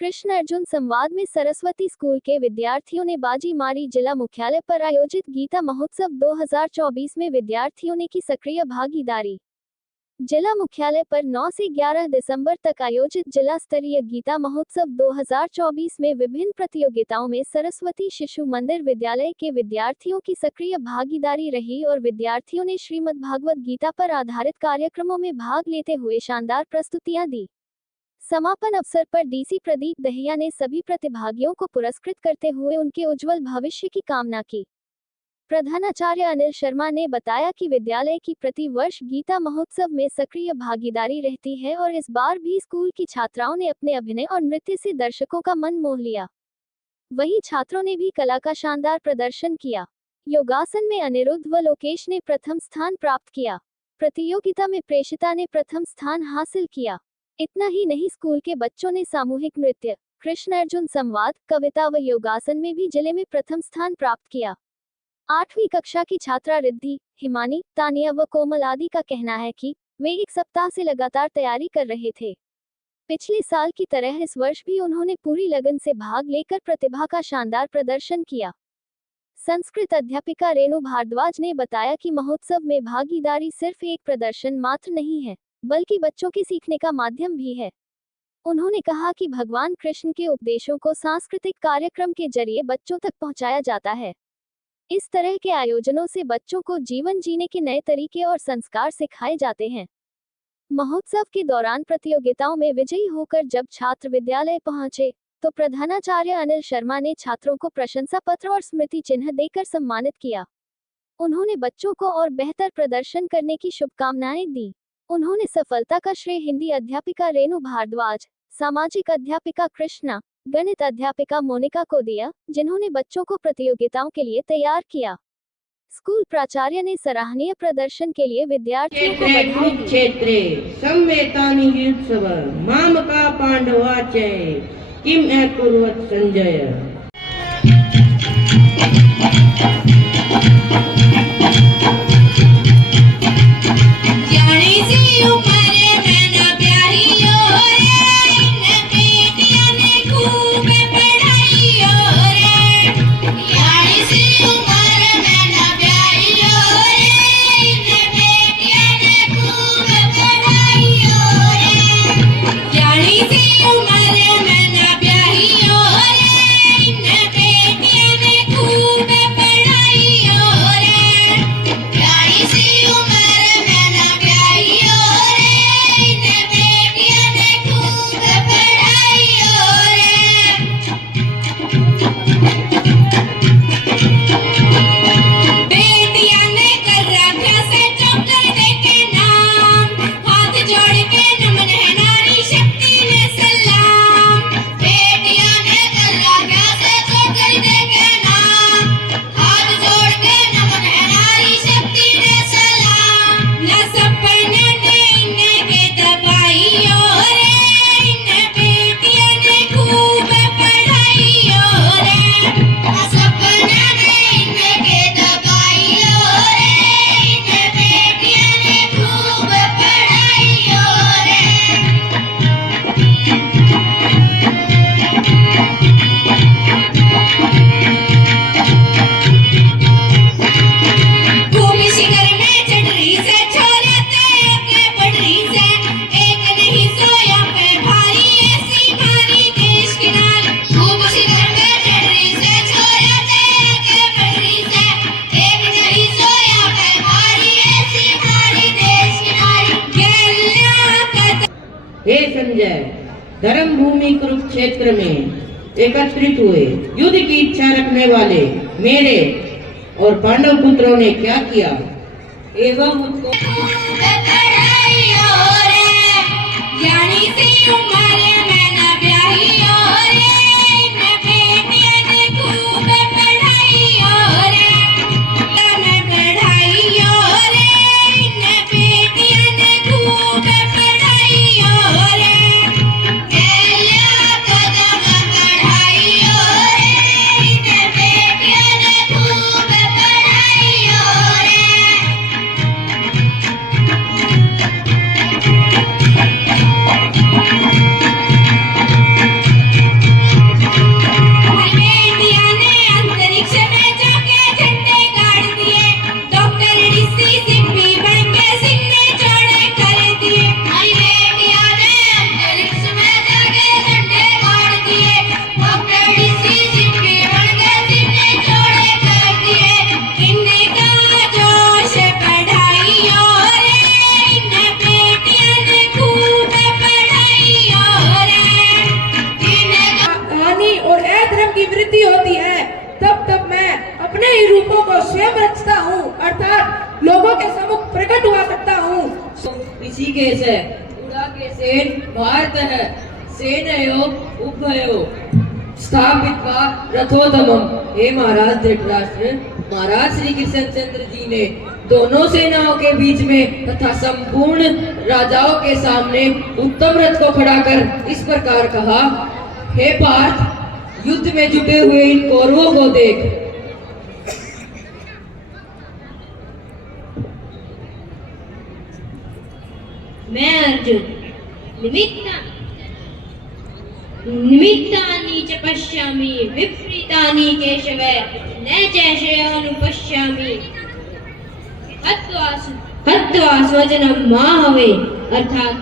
कृष्ण अर्जुन संवाद में सरस्वती स्कूल के विद्यार्थियों ने बाजी मारी। जिला मुख्यालय पर आयोजित गीता महोत्सव 2024 में विद्यार्थियों ने की सक्रिय भागीदारी। जिला मुख्यालय पर 9 से 11 दिसंबर तक आयोजित जिला स्तरीय गीता महोत्सव 2024 में विभिन्न प्रतियोगिताओं में सरस्वती शिशु मंदिर विद्यालय के विद्यार्थियों की सक्रिय भागीदारी रही और विद्यार्थियों ने श्रीमद् भागवत गीता पर आधारित कार्यक्रमों में भाग लेते हुए शानदार प्रस्तुतियां दी। समापन अवसर पर डीसी प्रदीप दहिया ने सभी प्रतिभागियों को पुरस्कृत करते हुए उनके उज्जवल भविष्य की कामना की। प्रधानाचार्य अनिल शर्मा ने बताया कि विद्यालय की प्रति वर्ष गीता महोत्सव में सक्रिय भागीदारी रहती है और इस बार भी स्कूल की छात्राओं ने अपने अभिनय और नृत्य से दर्शकों का मन मोह लिया। वहीं छात्रों ने भी कला का शानदार प्रदर्शन किया। योगासन में अनिरुद्ध व लोकेश ने प्रथम स्थान प्राप्त किया। प्रतियोगिता में प्रेषिता ने प्रथम स्थान हासिल किया। इतना ही नहीं, स्कूल के बच्चों ने सामूहिक नृत्य, कृष्ण अर्जुन संवाद, कविता व योगासन में भी जिले में प्रथम स्थान प्राप्त किया। 8वीं कक्षा की छात्रा रिद्धि, हिमानी, तानिया व कोमल आदि का कहना है कि वे 1 सप्ताह से लगातार तैयारी कर रहे थे। पिछले साल की तरह इस वर्ष भी उन्होंने पूरी लगन से भाग लेकर प्रतिभा का शानदार प्रदर्शन किया। संस्कृत अध्यापिका रेणु भारद्वाज ने बताया कि महोत्सव में भागीदारी सिर्फ एक प्रदर्शन मात्र नहीं है, बल्कि बच्चों के सीखने का माध्यम भी है। उन्होंने कहा कि भगवान कृष्ण के उपदेशों को सांस्कृतिक कार्यक्रम के जरिए बच्चों तक पहुंचाया जाता है। इस तरह के आयोजनों से बच्चों को जीवन जीने के नए तरीके और संस्कार सिखाए जाते हैं। महोत्सव के दौरान प्रतियोगिताओं में विजयी होकर जब छात्र विद्यालय पहुंचे, तो प्रधानाचार्य अनिल शर्मा ने छात्रों को प्रशंसा पत्र और स्मृति चिन्ह देकर सम्मानित किया। उन्होंने बच्चों को और बेहतर प्रदर्शन करने की शुभकामनाएं दी। उन्होंने सफलता का श्रेय हिंदी अध्यापिका रेणु भारद्वाज, सामाजिक अध्यापिका कृष्णा, गणित अध्यापिका मोनिका को दिया, जिन्होंने बच्चों को प्रतियोगिताओं के लिए तैयार किया। स्कूल प्राचार्य ने सराहनीय प्रदर्शन के लिए विद्यार्थियों को बधाई दी। क्षेत्रे संवेतानि युत्सव मामका पांडवाचय किम अकुर्वत संजय। हे संजय, धर्म भूमि कुरुक्षेत्र में एकत्रित हुए युद्ध की इच्छा रखने वाले मेरे और पांडव पुत्रों ने क्या किया एवं उनको नई रूपों को स्वयं रचता हूँ, अर्थात लोगों के सम्मुख प्रकट हुआ करता हूँ। इसी के से उड़ा के सेन भारत है सेनयो उभयो स्थापित वा रथोत्तमम। हे महाराज धृतराष्ट्र, महाराज श्री कृष्णचंद्र जी ने दोनों सेनाओं के बीच में तथा संपूर्ण राजाओं के सामने उत्तम रथ को खड़ा कर इस प्रकार कहा, हे पार्थ, युद्ध में जुटे हुए इन कौरवों को देख। मैं अर्जुन निमित्तानि च पश्यामि विपरीतानि केशव न च श्रेयोनुपश्यामि हत्वा स्वजनं माहवे, अर्थात